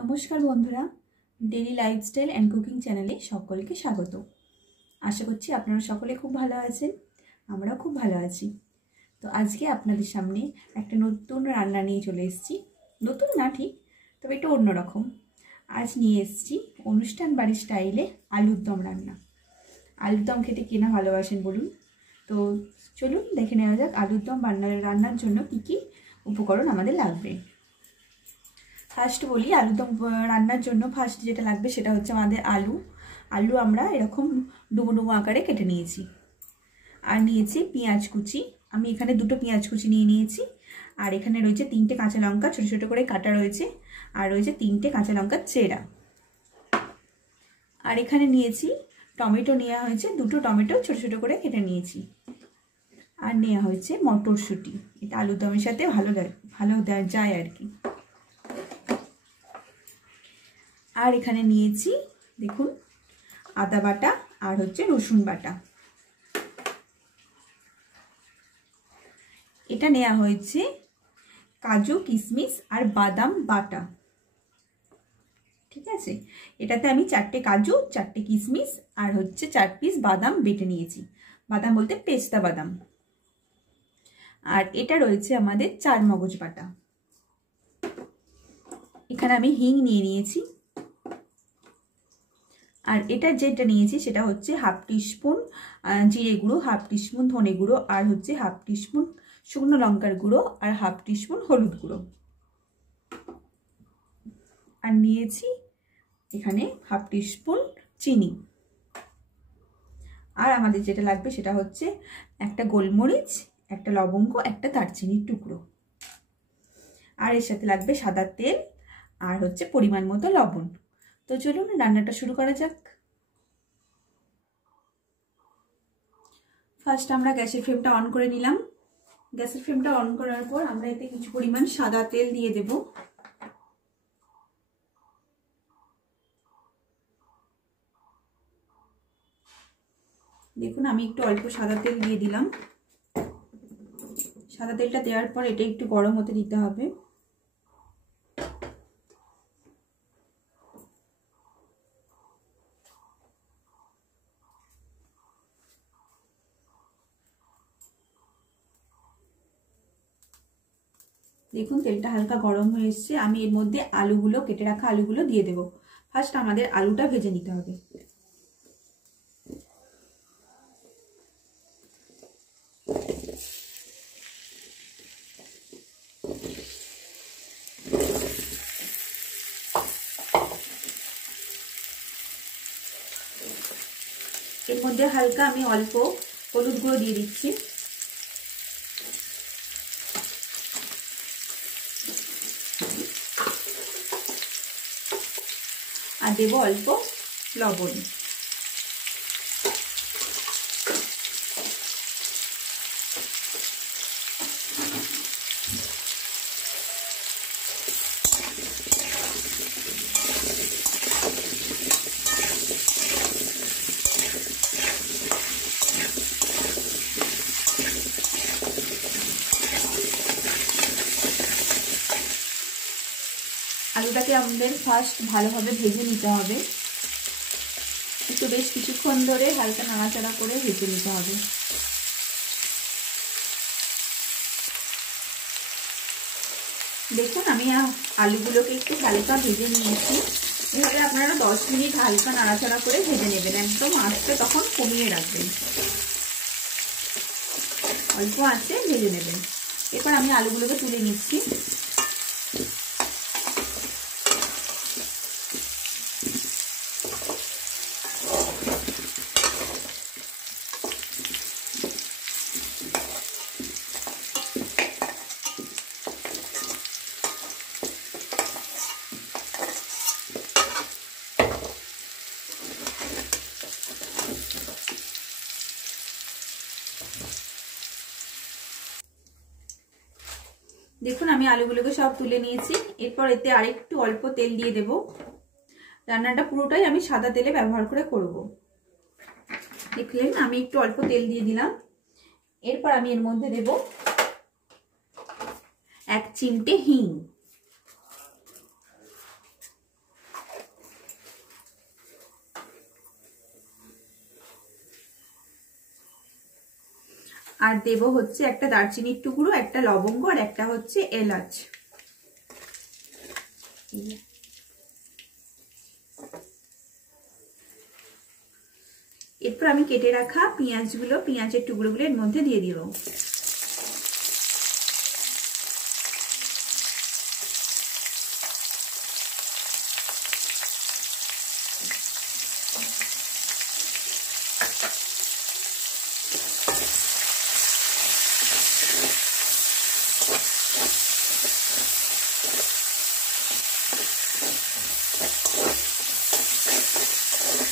নমস্কার বন্ধুরা, daily lifestyle and cooking চ্যানেলে সকলকে স্বাগত। আশা করছি আপনারা সকলে খুব ভালো আছেন, আমরাও খুব ভালো আছি। তো আজকে আপনাদের সামনে একটা নতুন রান্না নিয়ে চলে এসেছি। নতুন না ঠিক, তবে একটু অন্যরকম। আজ নিয়ে এসেছি অনুষ্ঠান বাড়ির স্টাইলে আলুর দম রান্না। আলুর দম খেতে কে না ভালোবাসেন বলুন? তো চলুন দেখে নেওয়া যাক আলুর দম রান্নার জন্য কী কী উপকরণ আমাদের লাগবে। ফার্স্ট বলি, আলুরদম রান্নার জন্য ফার্স্ট যেটা লাগবে সেটা হচ্ছে আমাদের আলু আমরা এরকম ডুবো ডুবো আকারে কেটে নিয়েছি। আর নিয়েছি পেঁয়াজ কুচি, আমি এখানে দুটো পেঁয়াজ কুচি নিয়ে নিয়েছি। আর এখানে রয়েছে 3টে কাঁচা লঙ্কা ছোটো ছোটো করে কাটা রয়েছে, আর রয়েছে 3টে কাঁচা লঙ্কার চেরা। আর এখানে নিয়েছি টমেটো, নেওয়া হয়েছে 2টো টমেটো ছোটো ছোটো করে কেটে নিয়েছি। আর নেওয়া হয়েছে মটরশুঁটি, এটা আলুর দমের সাথে ভালো যায় আর কি। আর এখানে নিয়েছি দেখুন আদা বাটা আর হচ্ছে রসুন বাটা। এটা নেওয়া হয়েছে কাজু কিশমিশ আর বাদাম বাটা, ঠিক আছে। এটাতে আমি 4টে কাজু, 4টে কিশমিশ আর হচ্ছে 4 পিস বাদাম বেটে নিয়েছি। বাদাম বলতে পেস্তা বাদাম। আর এটা রয়েছে আমাদের 4 মগজ বাটা। এখানে আমি হিং নিয়ে নিয়েছি। আর এটা যেটা নিয়েছি সেটা হচ্ছে 1/2 টিস্পুন জিরে গুঁড়ো, 1/2 টিস্পুন ধনে গুঁড়ো, আর হচ্ছে 1/2 টিস্পুন শুকনো লঙ্কার গুঁড়ো, আর 1/2 টিস্পুন হলুদ গুঁড়ো। আর নিয়েছি এখানে 1/2 টিস্পুন চিনি। আর আমাদের যেটা লাগবে সেটা হচ্ছে একটা গোলমরিচ, একটা লবঙ্গ, একটা দারচিনির টুকরো। আর এর সাথে লাগবে সাদা তেল আর হচ্ছে পরিমাণ মতো লবণ। তো চলুন রান্নাটা শুরু করা যাক। ফার্স্ট আমরা গ্যাসের ফ্লেমটা অন করে নিলাম। গ্যাসের ফ্লেমটা অন করার পর আমরা এতে কিছু পরিমাণ সাদা তেল দিয়ে দেব। দেখুন আমি একটু অল্প সাদা তেল দিয়ে দিলাম। সাদা তেলটা দেওয়ার পর এটা একটু গরম হতে দিতে হবে। দেখুন তেলটা হালকা গরম হয়ে এসছে। আমি এর মধ্যে আলুগুলো, কেটে রাখা আলুগুলো দিয়ে দেব। ফার্স্ট আমাদের আলুটা ভেজে নিতে হবে। এর মধ্যে হালকা আমি অল্প হলুদ গুঁড়ো দিয়ে দিচ্ছি। আর দেব অল্প লবণ। আলুটাকে আমাদের ফার্স্ট ভালোভাবে ভেজে নিতে হবে। একটু বেশ কিছুক্ষণ ধরে হালকা নাড়াচাড়া করে ভেজে নিতে হবে। দেখুন আমি আলুগুলোকে একটু হালকা ভেজে নিয়েছি। এভাবে আপনারা 10 মিনিট হালকা নাড়াচাড়া করে ভেজে নেবেন। একদম আঁচটা তখন কমিয়ে রাখবেন, অল্প আঁচে ভেজে নেবেন। এরপর আমি আলুগুলোকে তুলে নিচ্ছি। দেখুন আমি আলুগুলোকে সব তুলে নিয়েছি। এরপর এতে আরেকটু অল্প তেল দিয়ে দেব। রান্নাটা পুরোটাই আমি সাদা তেলে ব্যবহার করে করব। দেখলেন আমি একটু অল্প তেল দিয়ে দিলাম। এরপর আমি এর মধ্যে দেব 1 চিমটে হিং। আর দেব হচ্ছে একটা দারচিনির টুকরো, একটা লবঙ্গ আর একটা হচ্ছে এলাচ। এরপর আমি কেটে রাখা পেঁয়াজের টুকরোগুলো এর মধ্যে দিয়ে দিব।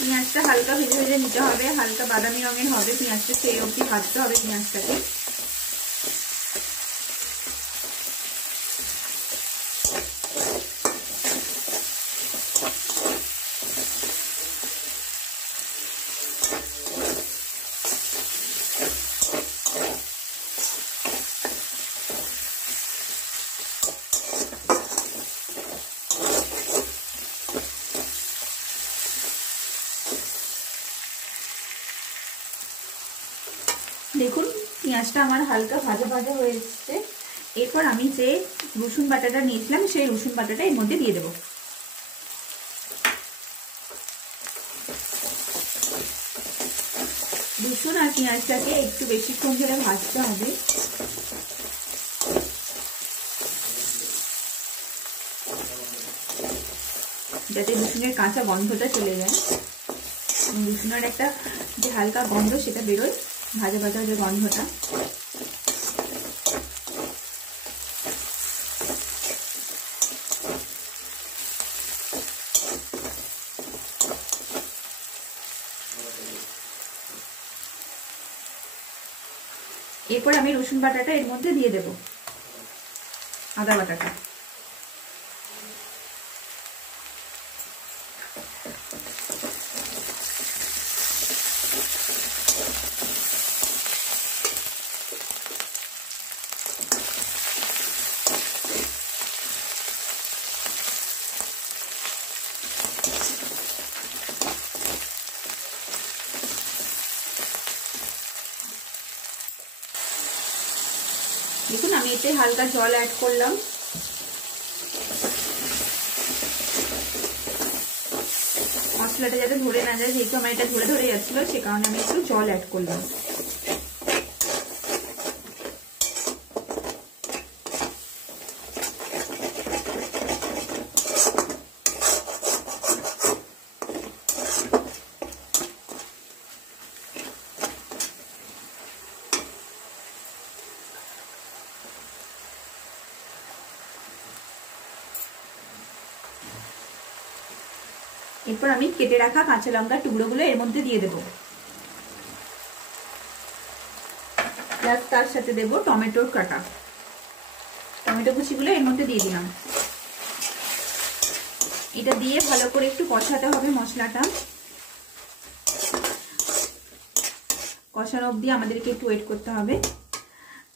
পেঁয়াজটা হালকা ভেজে ভেজে নিতে হবে, হালকা বাদামি রঙের হবে পেঁয়াজটা, সেই অবধি ভাজতে হবে পেঁয়াজটাকে। দেখুন পেঁয়াজটা আমার হালকা ভাজা ভাজা হয়ে এসছে। এরপর আমি যে রসুন বাটাটা নিয়েছিলাম সেই রসুন বাটাটা এর মধ্যে দিয়ে দেব। রসুন আর পেঁয়াজটাকে একটু বেশিক্ষণ ধরে ভাজতে হবে, যাতে রসুনের কাঁচা গন্ধটা চলে যায়, রসুনের একটা যে হালকা গন্ধ সেটা বেরোয়, ভাজা ভাজা যে গন্ধটা। এরপর আমি রসুন বাটাটা এর মধ্যে দিয়ে দেব, আদা বাটাটা। দেখুন আমি এতে হালকা জল অ্যাড করলাম, মশলাটা যাতে ধরে না যায়, যেহেতু আমার এটা ধরে ধরে যাচ্ছিল সে কারণে আমি একটু জল অ্যাড করলাম। এরপর আমি কেটে রাখা কাঁচা লঙ্কার টুকরোগুলো এর মধ্যে দিয়ে দেব, প্লাস তার সাথে দেব টমেটোর কাটা, টমেটো কুচিগুলো এর মধ্যে দিয়ে দিলাম। এটা দিয়ে ভালো করে একটু কষাতে হবে মশলাটা, কষানো অবধি আমাদেরকে একটু ওয়েট করতে হবে।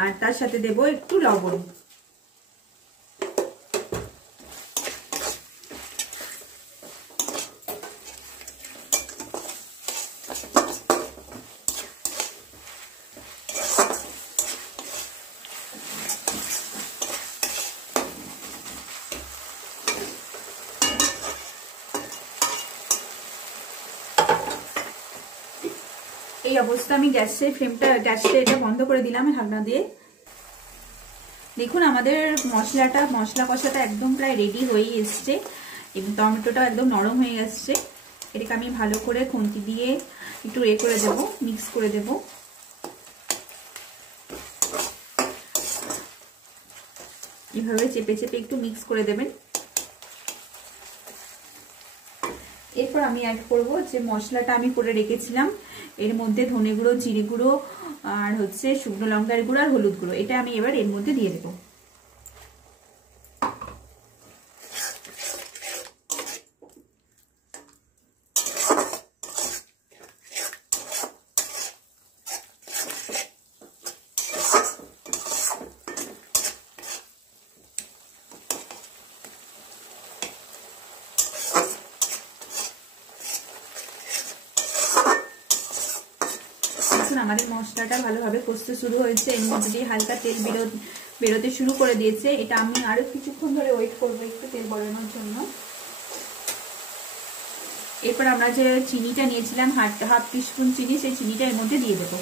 আর তার সাথে দেব একটু লবণ। এই অবস্থা আমি গ্যাসটা এটা বন্ধ করে দিলাম ঢাকনা দিয়ে। দেখুন আমাদের মশলা কষাটা একদম প্রায় রেডি হয়ে এসছে এবং টমেটোটা একদম নরম হয়ে এসছে। এটাকে আমি ভালো করে খুন্তি দিয়ে একটু করে দেবো, মিক্স করে দেবো। এভাবে চেপে চেপে একটু মিক্স করে দেবেন। এরপর আমি অ্যাড করব যে মশলাটা আমি করে রেখেছিলাম, এর মধ্যে ধনে গুঁড়ো, জিরে গুঁড়ো আর হচ্ছে শুকনো লঙ্কার গুঁড়ো আর হলুদ গুঁড়ো, এটা আমি এবার এর মধ্যে দিয়ে দেবো। আমাদের মশলাটা ভালোভাবে কষতে শুরু হয়েছে, এর মধ্যে দিয়ে হালকা তেল বেরোতে শুরু করে দিয়েছে। এটা আমি আরো কিছুক্ষণ ধরে ওয়েট করবো একটু তেল বেরোনোর জন্য। এরপর আমরা যে চিনিটা নিয়েছিলাম হাফ টিস্পুন চিনি, সেই চিনিটা এর মধ্যে দিয়ে দেবো।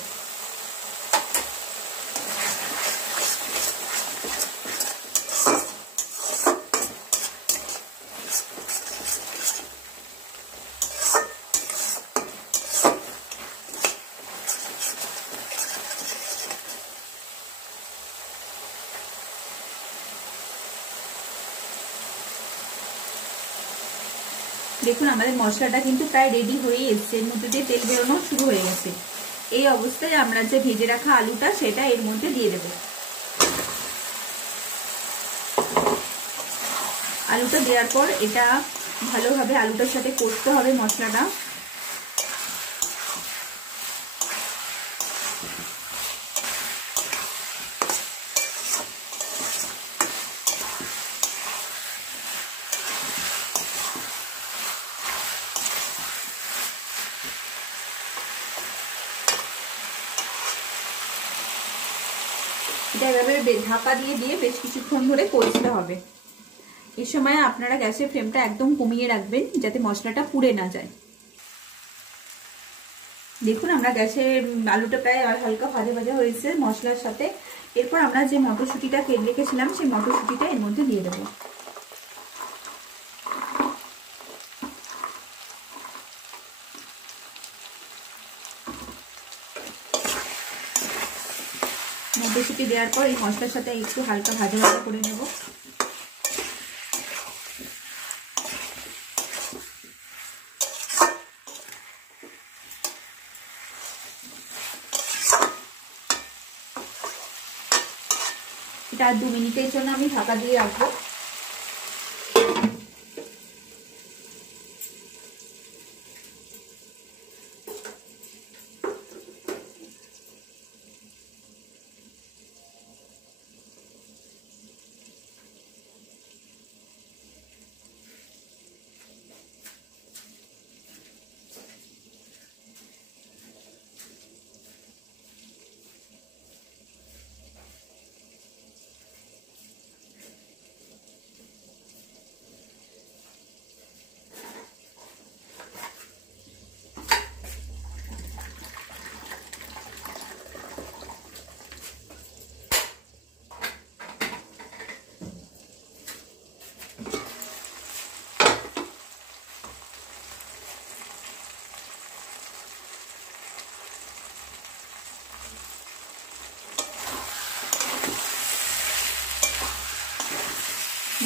দেখুন আমাদের মশলাটা কিন্তু প্রায় রেডি হয়ে এসছে, এর মধ্যে দিয়ে তেল বেরোনো শুরু হয়ে গেছে। এই অবস্থায় আমরা যে ভেজে রাখা আলুটা সেটা এর মধ্যে দিয়ে দেব। আলুটা দেওয়ার পর এটা ভালোভাবে আলুটার সাথে কষতে হবে মশলাটা। এটা এভাবে ঢাকা দিয়ে দিয়ে বেশ কিছুক্ষণ ধরে কষতে হবে। এই সময় আপনারা গ্যাসের ফ্লেমটা একদম কমিয়ে রাখবেন যাতে মশলাটা পুড়ে না যায়। দেখুন আমরা গ্যাসের আলুটা প্রায় হালকা ভাজা ভাজা হয়েছে মশলার সাথে। এরপর আমরা যে মটরশুঁটিটা কেটে রেখেছিলাম সেই মটরশুঁটিটা এর মধ্যে দিয়ে দেবো। মটরশুঁটি দেওয়ার পর এই মশলার সাথে একটু হালকা ভাজা ভাজা করে নেব। এটা 2 মিনিটের জন্য আমি ঢাকা দিয়ে রাখবো।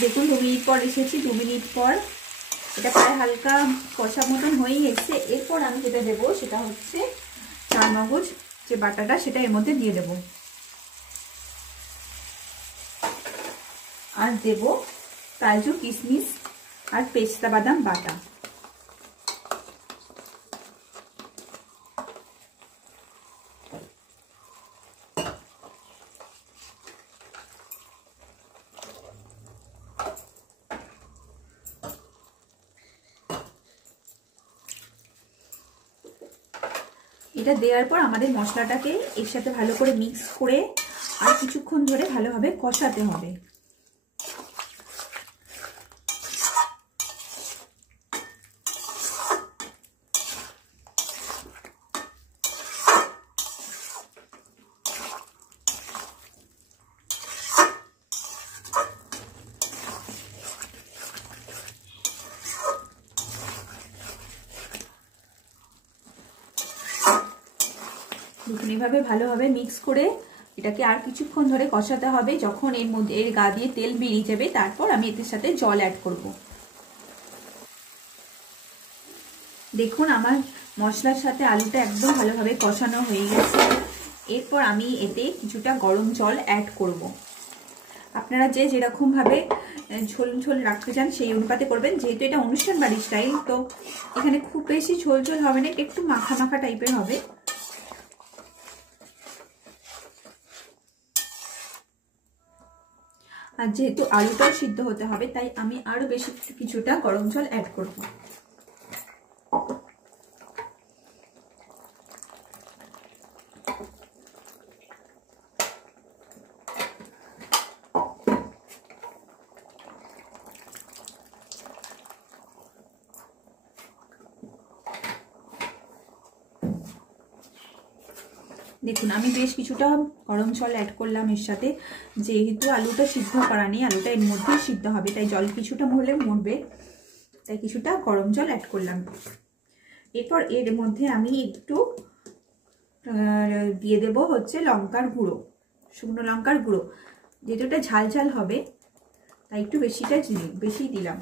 দেখুন 2 মিনিট পর এসেছি। 2 মিনিট পর এটা প্রায় হালকা কষা মতন হয়েই এসছে। এরপর আমি যেটা দেবো সেটা হচ্ছে চারমগজ যে বাটাটা, সেটা এর মধ্যে দিয়ে দেব। আর দেব কাজু কিশমিশ আর পেস্তা বাদাম বাটা। এটা দেওয়ার পর আমাদের মশলাটাকে এর সাথে ভালো করে মিক্স করে আর কিছুক্ষণ ধরে ভালোভাবে কষাতে হবে। দেখুন এভাবে ভালোভাবে মিক্স করে এটাকে আর কিছুক্ষণ ধরে কষাতে হবে। যখন এর মধ্যে এর গা দিয়ে তেল বেরিয়ে যাবে তারপর আমি এর সাথে জল অ্যাড করব। দেখুন আমার মশলার সাথে আলুটা একদম ভালোভাবে কষানো হয়ে গেছে। এরপর আমি এতে কিছুটা গরম জল অ্যাড করব। আপনারা যে যেরকম ভাবে ঝোল ঝোল রাখতে চান সেই অনুপাতে করবেন। যেহেতু এটা অনুষ্ঠান বাড়ির স্টাইল, তো এখানে খুব বেশি ঝোল ঝোল হবে না, একটু মাখা মাখা টাইপের হবে। আর যেহেতু আলুটাও সিদ্ধ হতে হবে তাই আমি আরো বেশি কিছুটা গরম জল অ্যাড করব। দেখুন আমি বেশ কিছুটা গরম জল অ্যাড করলাম এর সাথে, যেহেতু আলুটা সিদ্ধ করা নেই, আলুটা এর মধ্যেই সিদ্ধ হবে, তাই জল কিছুটা হলে মরবে, তাই কিছুটা গরম জল অ্যাড করলাম। এরপর এর মধ্যে আমি একটু দিয়ে দেব হচ্ছে লঙ্কার গুঁড়ো, শুকনো লঙ্কার গুঁড়ো, যেহেতু এটা ঝাল ঝাল হবে তাই একটু বেশি দিলাম।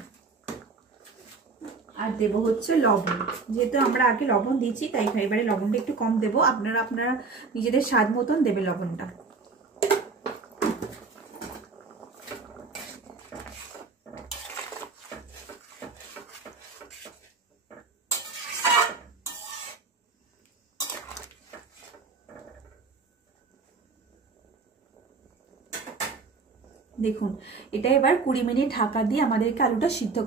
আর দেব হচ্ছে লবণ, যেহেতু আমরা আগে লবণ দিয়েছি তাই এবারে লবণটা একটু কম দেব, আপনারা নিজেদের স্বাদ মতন দেবে লবণটা। দেখুন এটা এবার 20 মিনিট ঢাকা দিয়ে আমাদেরকে আলুটা সিদ্ধ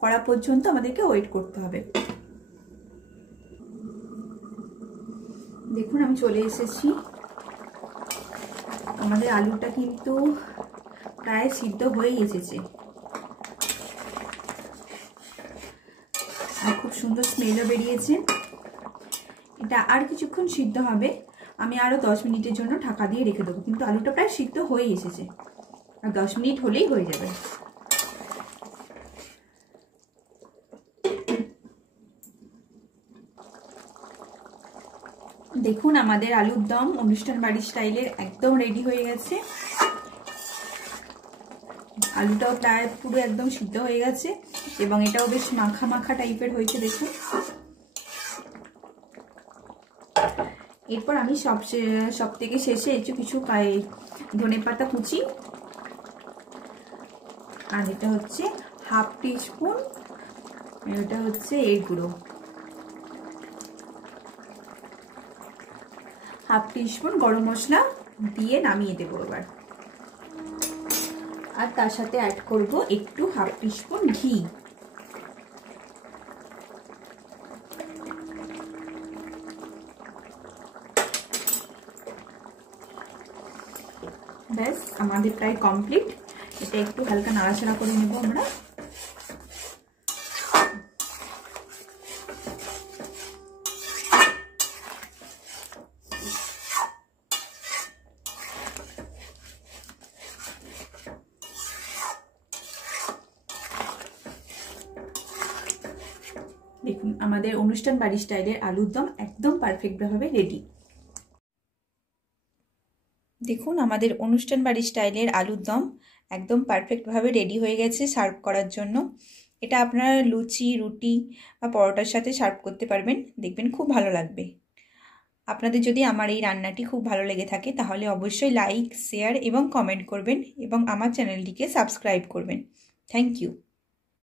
করা পর্যন্ত আমাদেরকে ওয়েট করতে হবে। দেখুন আমি চলে এসেছি, আমাদের আলুটা কিন্তু প্রায় সিদ্ধ হয়ে এসেছে আর খুব সুন্দর স্মেলও বেরিয়েছে। এটা আর কিছুক্ষণ সিদ্ধ হবে, আমি আরো 10 মিনিটের জন্য ঢাকা দিয়ে রেখে দেবো, কিন্তু আলুটা প্রায় সিদ্ধ হয়ে এসেছে, আর 10 মিনিট হলেই হয়ে যাবে। দেখুন আমাদের আলুর দম অনুষ্ঠান বাড়ির স্টাইলের একদম রেডি হয়ে গেছে। আলুটাও প্রায় পুরো একদম সিদ্ধ হয়ে গেছে এবং এটাও বেশ মাখা মাখা টাইপের হয়েছে দেখুন। এরপর আমি সব থেকে শেষে কিছু ধনেপাতা কুচি, আর এটা হচ্ছে হাফ টিস্পুন, এটা হচ্ছে এর গুঁড়ো, হাফ টিস্পুন গরম মশলা দিয়ে নামিয়ে দেবো এবার। আর তার সাথে অ্যাড করব একটু হাফ টিস্পুন ঘি। ব্যাস আমাদের প্রায় কমপ্লিট। এটা একটু হালকা নাড়াচাড়া করে নেব আমরা। দেখুন আমাদের অনুষ্ঠান বাড়ি স্টাইলের আলুর দম একদম পারফেক্টভাবে রেডি। দেখুন আমাদের অনুষ্ঠান বাড়ি স্টাইলের আলুর দম একদম পারফেক্টভাবে রেডি হয়ে গেছে সার্ভ করার জন্য। এটা আপনারা লুচি, রুটি বা পরোটার সাথে সার্ভ করতে পারবেন, দেখবেন খুব ভালো লাগবে। আপনাদের যদি আমার এই রান্নাটি খুব ভালো লেগে থাকে তাহলে অবশ্যই লাইক, শেয়ার এবং কমেন্ট করবেন এবং আমার চ্যানেলটিকে সাবস্ক্রাইব করবেন। Thank you.